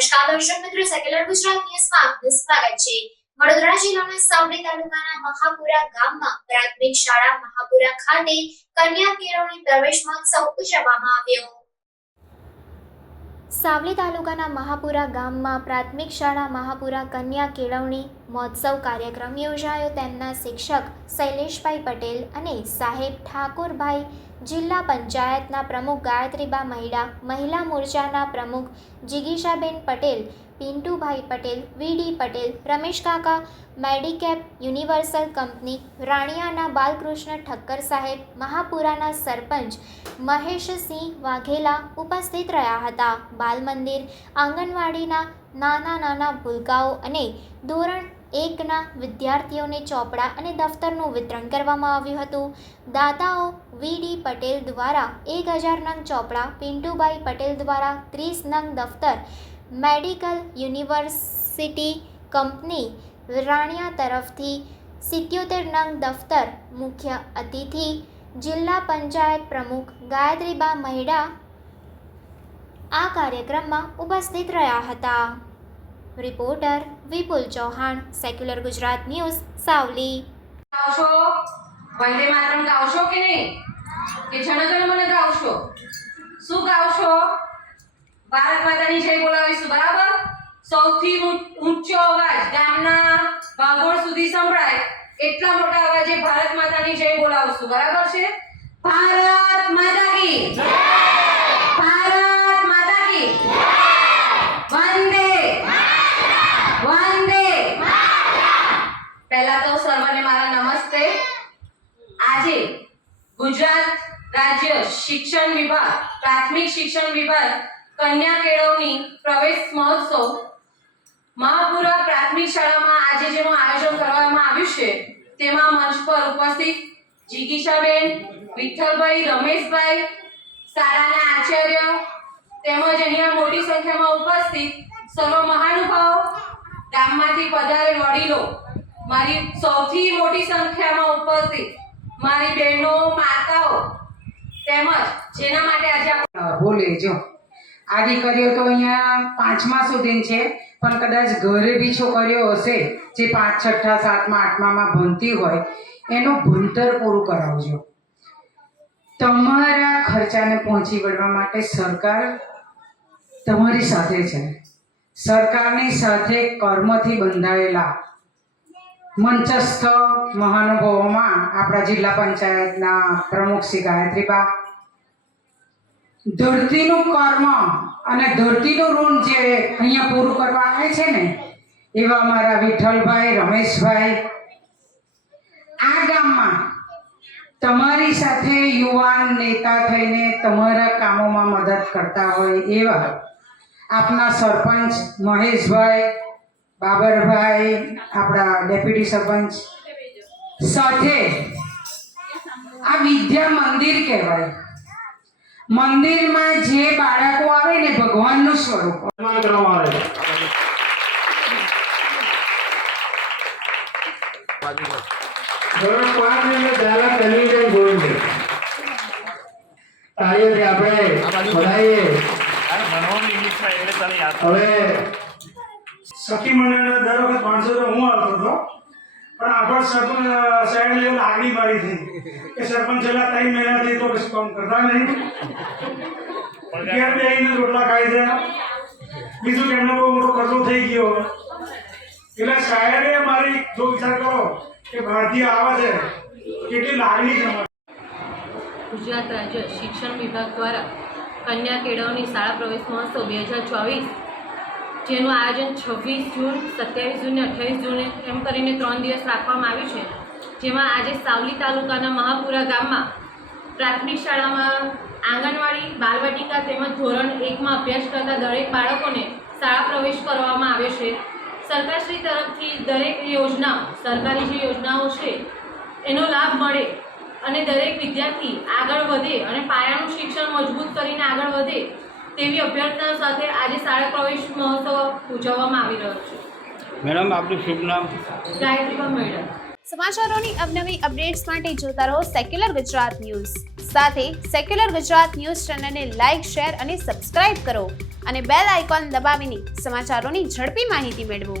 શાળા મહાપુરા ખાતે કન્યા કેળવણી પ્રવેશ મહોત્સવ ઉજવવામાં આવ્યો. સાવલી તાલુકાના મહાપુરા ગામમાં પ્રાથમિક શાળા મહાપુરા કન્યા કેળવણી મહોત્સવ કાર્યક્રમ યોજાયો તેમના શિક્ષક શૈલેષભાઈ પટેલ અને સાહેબ ઠાકોરભાઈ. જિલ્લા પંચાયતના પ્રમુખ ગાયત્રીબા મહિડા, મહિલા મોરચાના પ્રમુખ જિગીશાબેન પટેલ, પિન્ટુભાઈ પટેલ, વીડી પટેલ, રમેશ કાકા, મેડિકેપ યુનિવર્સલ કંપની, રાણિયાના બાલકૃષ્ણ ઠક્કર સાહેબ, મહાપુરાના સરપંચ મહેશસિંહ વાઘેલા ઉપસ્થિત રહ્યા હતા. બાલ મંદિર આંગણવાડીના નાના નાના ભૂલકાઓ અને ધોરણ એકના વિદ્યાર્થીઓને ચોપડા અને દફતરનું વિતરણ કરવામાં આવ્યું હતું. દાતાઓ વીડી પટેલ દ્વારા એક હજાર નંગ ચોપડા, પિન્ટુભાઈ પટેલ દ્વારા ત્રીસ નંગ દફતર, મેડિકલ યુનિવર્સિટી કંપની રાણિયા તરફથી સિત્યોતેર નંગ દફતર મુખ્ય અતિથિ, જિલ્લા પંચાયત પ્રમુખ ગાયત્રીબા મહેડા આ કાર્યક્રમમાં ઉપસ્થિત રહ્યા હતા. Reporter Vipul Chauhan secular Gujarat news, Savli. ગાવશો? Vande Mataram ગાવશો કે નહીં? કે જનગણ મને ગાવશો? શું ગાવશો? ભારત માતાની જય બોલાવીશું, બરાબર? સૌથી ઊંચો અવાજ ગામના ભાગોળ સુધી સંભળાય એટલા મોટા અવાજે ભારત માતાની જય બોલાવશું, બરાબર છે? ભારત માતા કી ભારત માતા કી વંદે વંદે પહેલા સર્વને મારા નમસ્તે. આજે ગુજરાત રાજ્ય શિક્ષણ વિભાગ, પ્રાથમિક શિક્ષણ વિભાગ કન્યા કેળવણી પ્રવેશ મહોત્સવ મહાપુરા પ્રાથમિક શાળામાં આજે જેનું આયોજન કરવામાં આવ્યું છે, તેમાં મંચ પર ઉપસ્થિત જીગીશાબેન, વિઠ્ઠલભાઈ, રમેશભાઈ શાળાના આચાર્ય તેમજ અહીંયા મોટી સંખ્યામાં ઉપસ્થિત સર્વ મહાનુભાવો, ગામમાંથી પધારેલ વડીલો મારી સૌથી મોટી સંખ્યામાં ઉપસ્થિત મારી બહેનો, માતાઓ તેમજ જેના માટે આજે બોલે જો. આ દીકરીઓ તો અહીંયા પાંચમા સુધી છે, પણ કદાચ ઘરે બી છોકરીઓ હશે, જે પાંચ છઠ્ઠા સાતમા, આઠમામાં ભણતી હોય, એનું ભણતર પૂરું કરાવજો. તમારા ખર્ચાને પહોંચી વળવા માટે સરકાર તમારી સાથે છે. સરકારની સાથે કર્મથી બંધાયેલા મંચસ્થ મહાનુભાવોમાં આપણા જિલ્લા પંચાયતના પ્રમુખ શ્રી ગાયત્રીબા. ધરતીનું કર્મ અને ધરતીનું ઋણ જે અહીંયા પૂરું કરવા આવે છે ને, એવા મારા વિઠ્ઠલભાઈ, રમેશભાઈ. આ ગામમાં તમારી સાથે યુવાન નેતા થઈને તમારા કામોમાં મદદ કરતા હોય એવા આપના સરપંચ મહેશભાઈ બાબરભાઈ આપણા ડેપ્યુટી સરપંચ સાથે આ વિદ્યા મંદિર કહેવાય. મંદિરમાં જે બાળકો આવે ને ભગવાનનું સ્વરૂપ. આપણે હવે સખી મંડળના દર વખત પાંચસો તો હું આવતો હતો. પણ આપણે સરપંચ સાહેબ લેવલ આગળ મારી થઈ કે સરપંચ છેલ્લા ત્રણ મહિનાથી તો કામ કરતા નહીં. ઘેર બેસીને રોટલા ખાઈ છે. બીજું કે એમનો બહુ મોટો ખર્ચો થઈ ગયો. એટલે સાહેબે મારી જો વિચાર કરો કે ભારતીય આવે છે, કેટલી લાગણી છે. ગુજરાત રાજ્ય શિક્ષણ વિભાગ દ્વારા કન્યા કેળવણી શાળા પ્રવેશ મહોત્સવ બે હજાર ચોવીસ જેનું આયોજન છવ્વીસ જૂન, સત્યાવીસ જૂન અને અઠ્યાવીસ જૂને એમ કરીને ત્રણ દિવસ રાખવામાં આવ્યું છે. જેમાં આજે સાવલી તાલુકાના મહાપુરા ગામમાં પ્રાથમિક શાળામાં આંગણવાડી, બાલવાટિકા તેમજ ધોરણ એકમાં અભ્યાસ કરતા દરેક બાળકોને શાળા પ્રવેશ કરવામાં આવ્યો છે. સરકારશ્રી તરફથી દરેક યોજના, સરકારી જે યોજનાઓ છે, એનો લાભ મળે અને દરેક વિદ્યાર્થી આગળ વધે અને પાયાનું શિક્ષણ મજબૂત કરીને આગળ વધે તેવી અભ્યર્થના સાથે આજે પ્રવેશ મહોત્સવ ઉજવવામાં આવી રહ્યો છે. મેડમ આપનું શુભ નામ? ગાયત્રીબા મેડમ. સમાચારોની અવનવી અપડેટ્સ માટે જોતા રહો સેક્યુલર ગુજરાત ન્યૂઝ સાથે સેક્યુલર ગુજરાત ન્યૂઝ ચેનલને લાઇક શેર અને સબસ્ક્રાઇબ કરો અને બેલ આઇકોન દબાવીને સમાચારોની ઝડપી માહિતી મેળવો.